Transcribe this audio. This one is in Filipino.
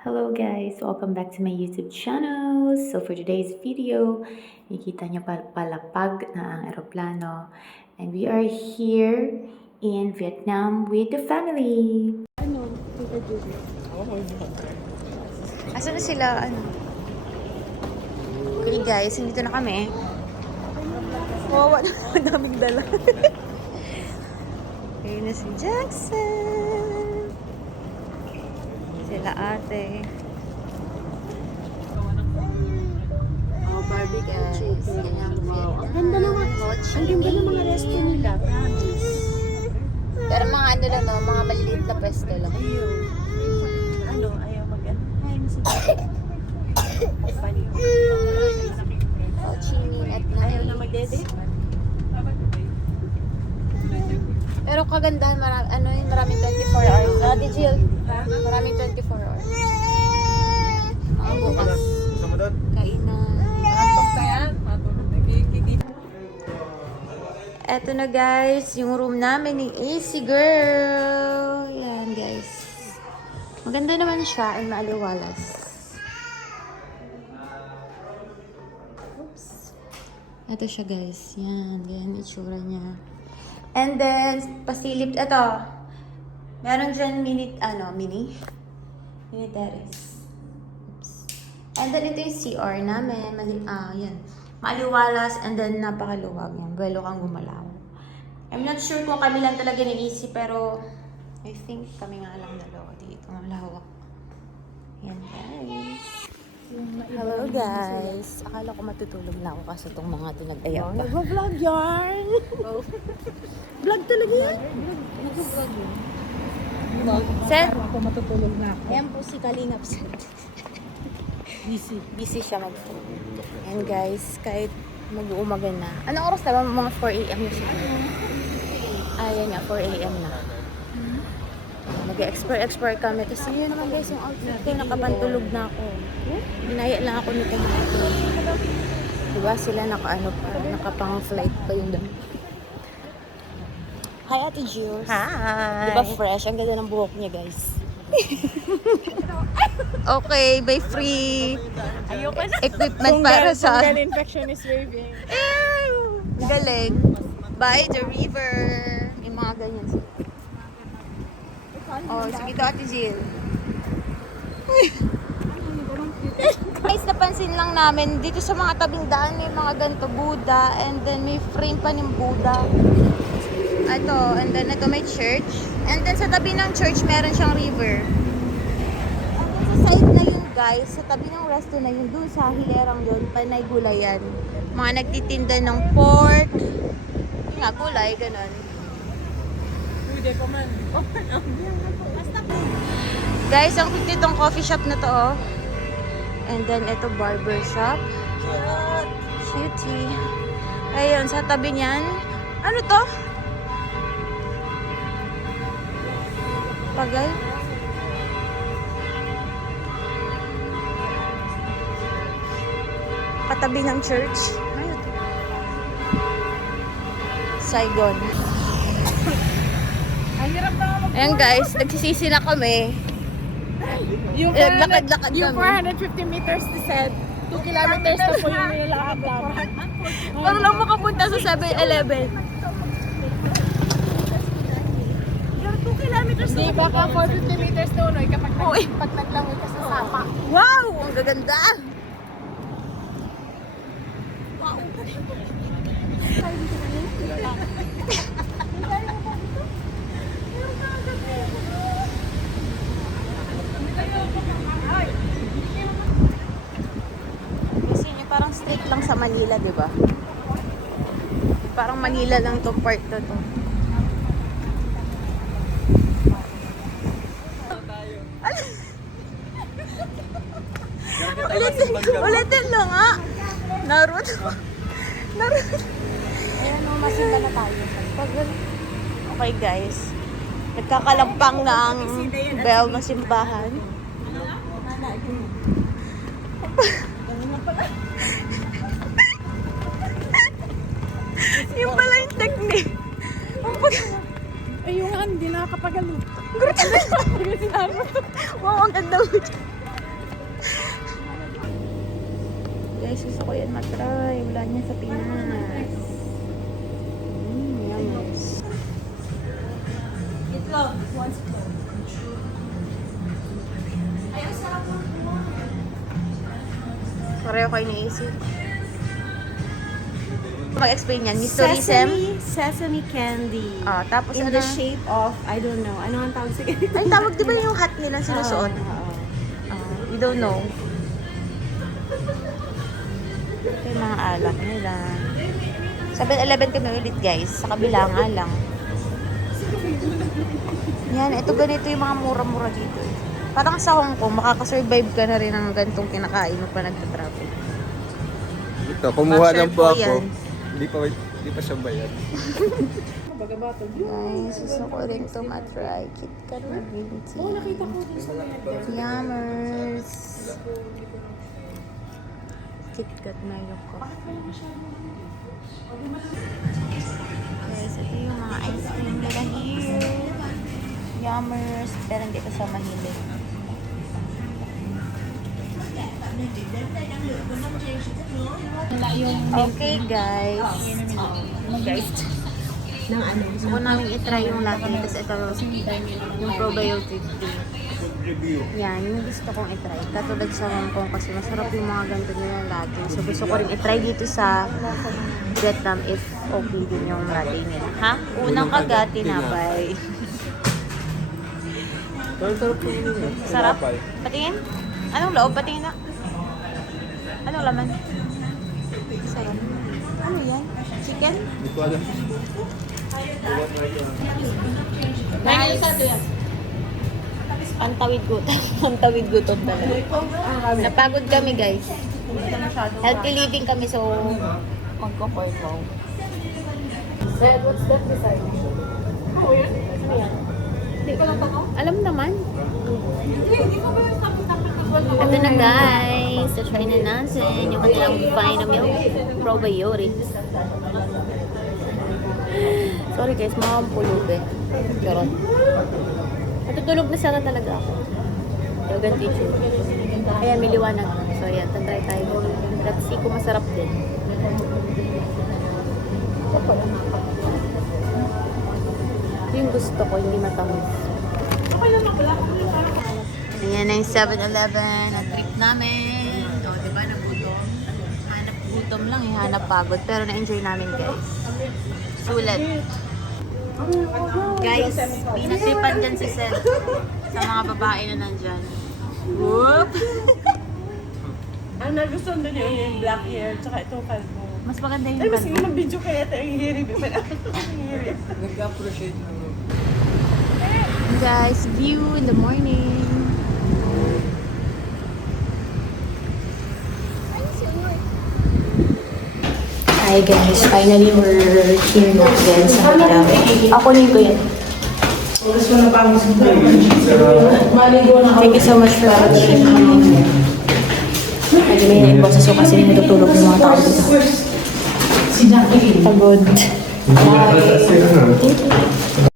Hello guys! Welcome back to my YouTube channel. So for today's video, nakikita niyo palapag na ang eroplano. And we are here in Vietnam with the family. Asa na sila? Okay guys, nandito na kami. Wawa na, ang daming dala. Ayun na si Jackson. Sila ate. Oh, Barbie guys. Wow. Ang ganda ng mga resto nila, promise. Pero mga ano lang, no? Mga maliliit na pwesto lang. Ayun. Ayaw mag-ano. Ay, masipag. Oh, chinin at na. Ayaw na mag-dede. Pero kagandahan, maraming 24 hours. Ate Jill, maraming 24 hours. Ang bukas. Kainan. Eto na guys, yung room namin ni Easy Girl. Yan guys. Maganda naman siya and maaliwalas. Oops. Eto siya guys. Yan, ganyan itsura niya. And then, pasilip, eto. Meron dyan mini terrace. Oops. And then, ito yung CR namin. Yan. Maliwalas and then napakaluwag yan. Buwelo kang gumalaw. I'm not sure kung kami lang talaga naisip, pero I think kami nga lang dalawa dito. Malawak. Yan guys. Hello guys. Akala ko matutulog na ako kasi itong mga tinag-ayak pa. Nag-vlog yarn. Vlog talaga yan? Nag-vlog yun. Seth? Ako matutulog na ako. Ayan po si Kalingap Seth. Busy siya mag-phone. And guys, kahit mag-uumaga na. Anong oras na ba? Mga 4 a.m. na siya. Ayan nga, 4 a.m. na. Mag-explore kami. Kasi yun naman guys, yung outfit ko, nakapantulog na ako. Binaya lang ako nito. Diba sila nakapang-flight pa yung dami. Hi Ate Jules. Hi! Diba fresh? Ang ganda ng buhok niya guys. Okay, by free Ayoko na. equipment para sa... Fungal infection is waving. Galing. By the river. Yung mga ganyan. Oh, sige to Ate Jill. Guys, napansin lang namin dito sa mga tabing daan may mga ganito Buddha and then may frame pa ng Buddha. Ito, and then ito may church. And then sa tabi ng church meron siyang river. And then sa side na yun guys, sa tabi ng resto na yun, dun sa hilerang yun, panay gulayan. Mga nagtitinda ng pork. Yun nga, gulay, ganun. Pwede pa man. Guys, ang cute nitong coffee shop na to, oh. And then, ito barber shop. Cutie. Ayun, sa tabi niyan. Ano to? Pagal? Katabi ng church. Ano to? Saigon. Ang hirap na ako. Ayan guys, nagsisisi na kami. Yung Lakad-lakad yung kami. 450 meters to said, 2 kilometers na po yung nilalakad namin. Para lang makapunta sa 7-Eleven. 2 kilometers na. Di baka 450 meters na unoy kapag pag naglangoy ka sa sapa. Wow! Ang gaganda! Kasi niya parang straight lang sa Manila, di ba? Parang Manila lang to part na to. Ulitin lang nga. Naruto. Ayan o, masimba na tayo. Okay guys. Nagkakalampang na ang bell ng simbahan. Yung pala yung technique. Ay, yung hindi nakakapagalo. Wow, ang ganda mo. Guys, gusto ko yan matry. Wala niya sa Pinas. Yummies. Itlog. One itlog. Ay, ang sarap mo. Pareho kayo naisip. Mag-explain yan. Miss Tourism. Sesame candy. Ah, tapos In ano? the shape of, I don't know. Ano ang tawag sa Ay, tawag di ba yung hat nila sinusuot? We don't know. Ito yung mga alak nila. 7-Eleven kami ulit guys. Sa kabila nga lang. Yan, ito ganito yung mga mura-mura dito. Parang sa Hong Kong, makakasurvive ka na rin ng ganitong kinakain mo pa nagtatravel. Ito, kumuha Voucher lang po po ako. yan. Hindi pa siya bayad. Guys, gusto ko rin ito matry. KitKat na green tea. Oh, nakita ko din sa Yummers. KitKat na yung ko. Guys, ito yung mga ice cream nila here. Yummers. Pero hindi ko siya mahilig. Okay guys. ng ano. Gusto ko namin itry yung latte. Tapos ito yung probiotic tea. Yan, yung gusto kong itry. Katulad sa Hong Kong kasi masarap yung mga ganito nilang latte. So gusto ko rin itry dito sa Vietnam if okay din yung latte nila. Ha? Unang kagat, tinapay. Sarap. Patingin? Anong loob? Patingin na. Anong laman? Sarap. Ano yan? Chicken? Hindi ko alam. Nice. Pantawid gutom. Pantawid gutom talaga. Napagod kami guys. Healthy living kami so magko-court wow. Red, what's that beside? Oh, yun? Ano yan? Hindi ko lang pa ko? Alam naman. Hindi ko ba yung tapos Ito na guys. So try na natin yung kanilang Vinomilk probiotics. Sorry guys, makampulube. Charot. Natutulog na sana talaga ako. Kaya ganti yung kaya may liwanag. So ayan, tatry tayo. Let's see kung masarap din. Yung gusto ko, hindi matamis. Ayan na yung 7-Eleven. Ang trip namin. O, diba, nagutom. Hanap gutom lang, hanap pagod. Pero na-enjoy namin, guys. Sulit. Guys, pinasipan dyan si Seth. Sa mga babae na nandyan. Whoop! Ang nagustuhan doon yung black hair, tsaka itong kalbo. Mas maganda yung Ay, mas kanto. mag-video kaya tayo ang hirip. Ang hirip. Nag-appreciate naman. Guys, view in the morning. Hi guys, finally we're here na again sa hotel. Ako ko yan. Thank you so much for watching. Ay, may boses ko kasi natutulog yung mga tao dito. Pagod. Bye. Thank you.